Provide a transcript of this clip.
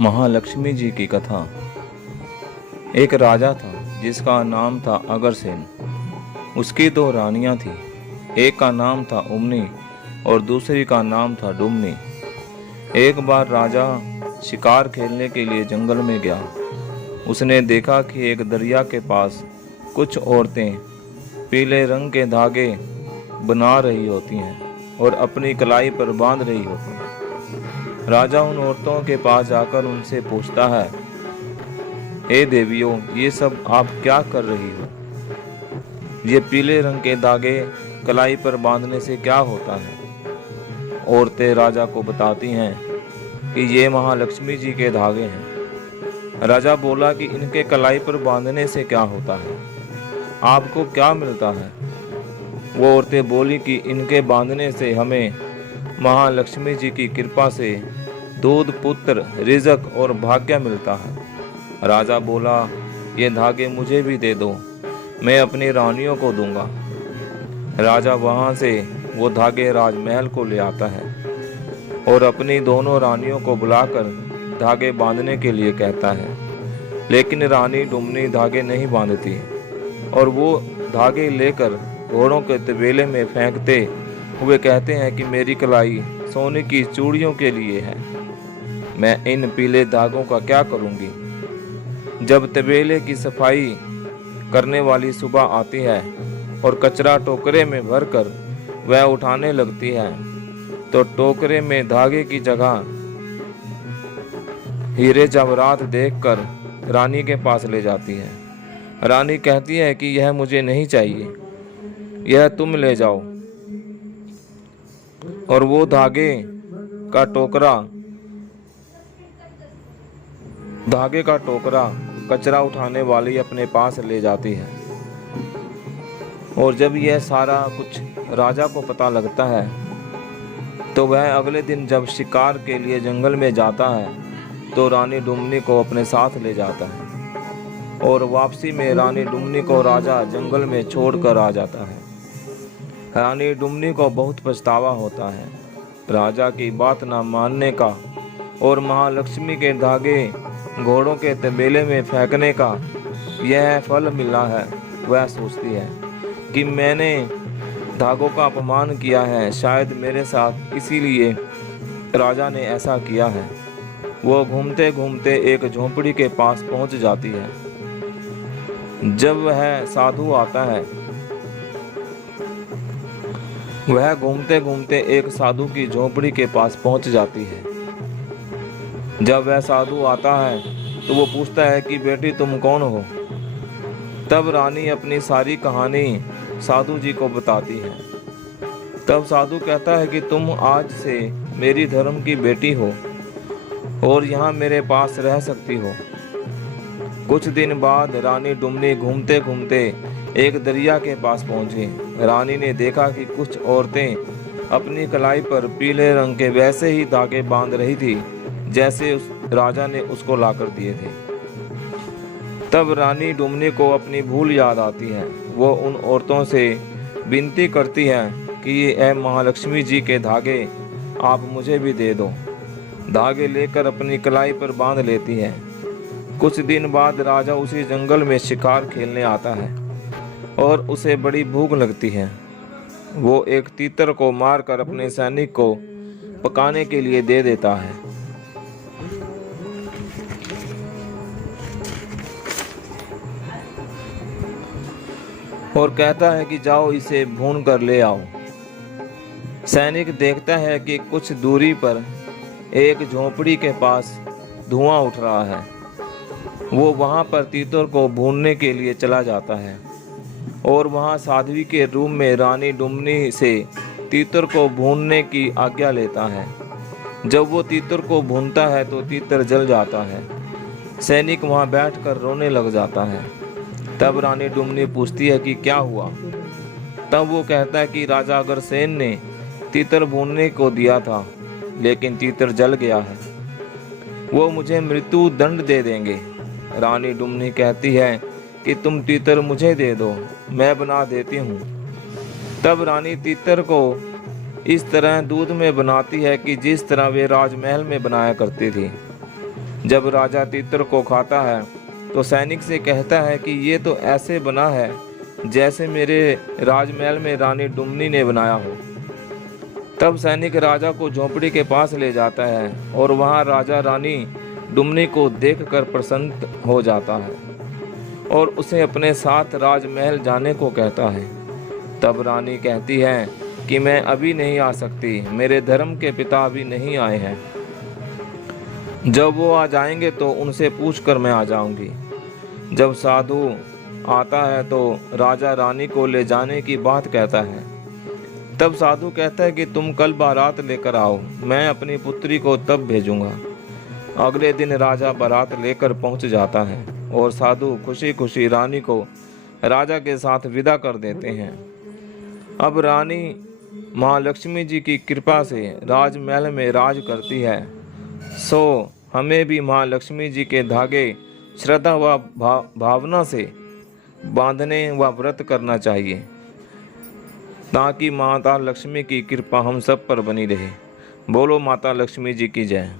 महालक्ष्मी जी की कथा। एक राजा था जिसका नाम था अगरसेन। उसकी दो रानियां थीं। एक का नाम था उमनी और दूसरी का नाम था डुमनी। एक बार राजा शिकार खेलने के लिए जंगल में गया। उसने देखा कि एक दरिया के पास कुछ औरतें पीले रंग के धागे बना रही होती हैं और अपनी कलाई पर बांध रही होती हैं। राजा उन औरतों के पास जाकर उनसे पूछता है, हे देवियों, ये सब आप क्या कर रही हो? ये पीले रंग के धागे कलाई पर बांधने से क्या होता है? औरतें राजा को बताती हैं कि ये महालक्ष्मी जी के धागे हैं। राजा बोला कि इनके कलाई पर बांधने से क्या होता है? आपको क्या मिलता है? वो औरतें बोली कि इनके बांधने से हमें महालक्ष्मी जी की कृपा से दूध, पुत्र, रिज़्क और भाग्य मिलता है। राजा बोला, ये धागे मुझे भी दे दो, मैं अपनी रानियों को दूंगा। राजा वहां से वो धागे राजमहल को ले आता है और अपनी दोनों रानियों को बुलाकर धागे बांधने के लिए कहता है। लेकिन रानी डुमनी धागे नहीं बांधती और वो धागे लेकर घोड़ों के तबेले में फेंकते हुए कहते हैं कि मेरी कलाई सोने की चूड़ियों के लिए है, मैं इन पीले धागों का क्या करूंगी। जब तबेले की सफाई करने वाली सुबह आती है और कचरा टोकरे में भरकर वह उठाने लगती है तो टोकरे में धागे की जगह हीरे जवाहरात देखकर रानी के पास ले जाती है। रानी कहती है कि यह मुझे नहीं चाहिए, यह तुम ले जाओ। और वो धागे का टोकरा कचरा उठाने वाली अपने पास ले जाती है। और जब यह सारा कुछ राजा को पता लगता है तो वह अगले दिन जब शिकार के लिए जंगल में जाता है तो रानी डुमनी को अपने साथ ले जाता है और वापसी में रानी डुमनी को राजा जंगल में छोड़कर आ जाता है। रानी डुमनी को बहुत पछतावा होता है। राजा की बात न मानने का और महालक्ष्मी के धागे घोड़ों के तबेले में फेंकने का यह फल मिला है। वह सोचती है कि मैंने धागों का अपमान किया है, शायद मेरे साथ इसीलिए राजा ने ऐसा किया है। वो घूमते घूमते एक झोंपड़ी के पास पहुंच जाती है। जब वह साधु आता है, वह घूमते घूमते एक साधु की झोंपड़ी के पास पहुंच जाती है। जब वह साधु आता है तो वो पूछता है कि बेटी तुम कौन हो? तब रानी अपनी सारी कहानी साधु जी को बताती है। तब साधु कहता है कि तुम आज से मेरी धर्म की बेटी हो और यहाँ मेरे पास रह सकती हो। कुछ दिन बाद रानी डुमनी घूमते घूमते एक दरिया के पास पहुंची। रानी ने देखा कि कुछ औरतें अपनी कलाई पर पीले रंग के वैसे ही धागे बांध रही थी जैसे उस राजा ने उसको लाकर दिए थे। तब रानी डुमनी को अपनी भूल याद आती है। वो उन औरतों से विनती करती है कि ये महालक्ष्मी जी के धागे आप मुझे भी दे दो। धागे लेकर अपनी कलाई पर बांध लेती है। कुछ दिन बाद राजा उसी जंगल में शिकार खेलने आता है और उसे बड़ी भूख लगती है। वो एक तीतर को मारकर अपने सैनिक को पकाने के लिए दे देता है। और कहता है कि जाओ इसे भून कर ले आओ। सैनिक देखता है कि कुछ दूरी पर एक झोंपड़ी के पास धुआं उठ रहा है। वो वहां पर तीतर को भूनने के लिए चला जाता है और वहां साध्वी के रूम में रानी डुमनी से तीतर को भूनने की आज्ञा लेता है। जब वो तीतर को भूनता है तो तीतर जल जाता है। सैनिक वहां बैठकर रोने लग जाता है। तब रानी डुमनी पूछती है कि क्या हुआ? तब वो कहता है कि राजा अगरसेन ने तीतर भूनने को दिया था लेकिन तीतर जल गया है, वो मुझे मृत्यु दंड दे देंगे। रानी डुमनी कहती है कि तुम तीतर मुझे दे दो, मैं बना देती हूँ। तब रानी तीतर को इस तरह दूध में बनाती है कि जिस तरह वे राजमहल में बनाया करती थी। जब राजा तीतर को खाता है तो सैनिक से कहता है कि ये तो ऐसे बना है जैसे मेरे राजमहल में रानी डुमनी ने बनाया हो। तब सैनिक राजा को झोंपड़ी के पास ले जाता है और वहाँ राजा रानी डुमनी को देखकर प्रसन्न हो जाता है और उसे अपने साथ राजमहल जाने को कहता है। तब रानी कहती है कि मैं अभी नहीं आ सकती, मेरे धर्म के पिता अभी नहीं आए हैं। जब वो आ जाएंगे तो उनसे पूछकर मैं आ जाऊंगी। जब साधु आता है तो राजा रानी को ले जाने की बात कहता है। तब साधु कहता है कि तुम कल बारात लेकर आओ, मैं अपनी पुत्री को तब भेजूंगा। अगले दिन राजा बारात लेकर पहुंच जाता है और साधु खुशी खुशी रानी को राजा के साथ विदा कर देते हैं। अब रानी महालक्ष्मी जी की कृपा से राजमहल में राज करती है। सो हमें भी महालक्ष्मी जी के धागे श्रद्धा व भावना से बांधने व व्रत करना चाहिए ताकि माता लक्ष्मी की कृपा हम सब पर बनी रहे। बोलो माता लक्ष्मी जी की जय।